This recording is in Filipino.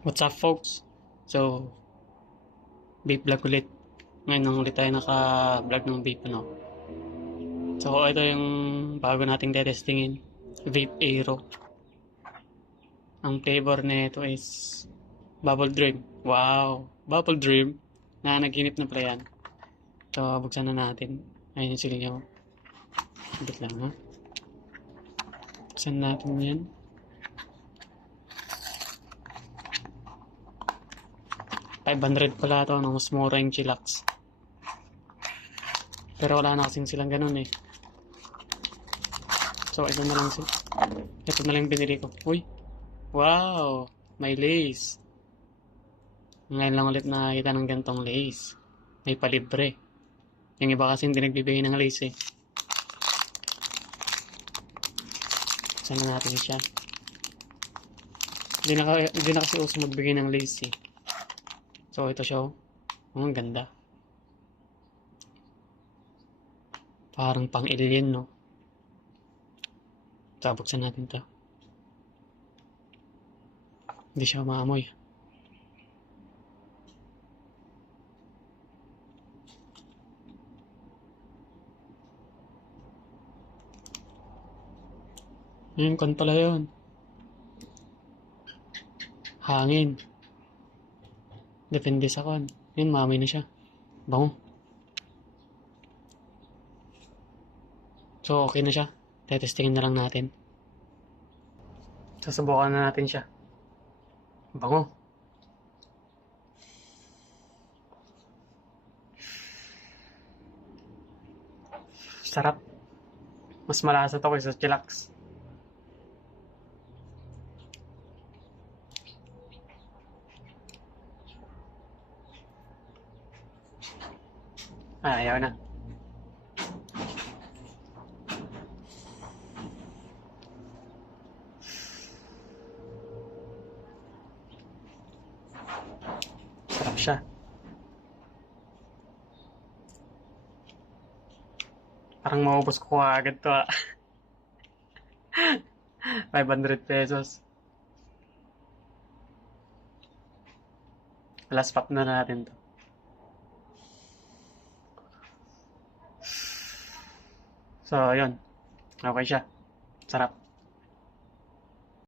What's up, folks? So, vape vlog ulit. Ngayon lang ulit tayo naka-vlog ng vape, ano. So, ito yung bago nating tetestingin. Vape Aero. Ang flavor nito is Bubble Dream. Wow! Bubble Dream. Naginip na pala yan. So, buksan na natin. Ayun yung silyo. Bit lang, ha? Buksan natin yan. $500 pala ito, no? Mas mura yung Chillax. Pero wala na kasing silang ganun eh. So, ito na lang ito na lang binili ko. Uy! Wow! May lace. Ngayon lang ulit nakakita ng gantong lace. May palibre. Yung iba kasi hindi nagbibigay ng lace eh. Sana natin siya. Hindi na kasi uso magbigay ng lace eh. So, ito siya oh. Ang ganda. Parang pang alien no. So, buksan natin to. Hindi siya maamoy. Ayun, kon pala yun. Hangin. Depende sa kon. Ayun, maamoy na siya. Bango. So, okay na siya. Tetestingin na lang natin. Susubukan na natin siya. Bango. Sarap. Mas malasa to kaysa Chillax. Ayaw na. Sarap siya. Parang maubos ko agad to ah. ₱500. Last pop na natin to. So, yun. Okay siya. Sarap.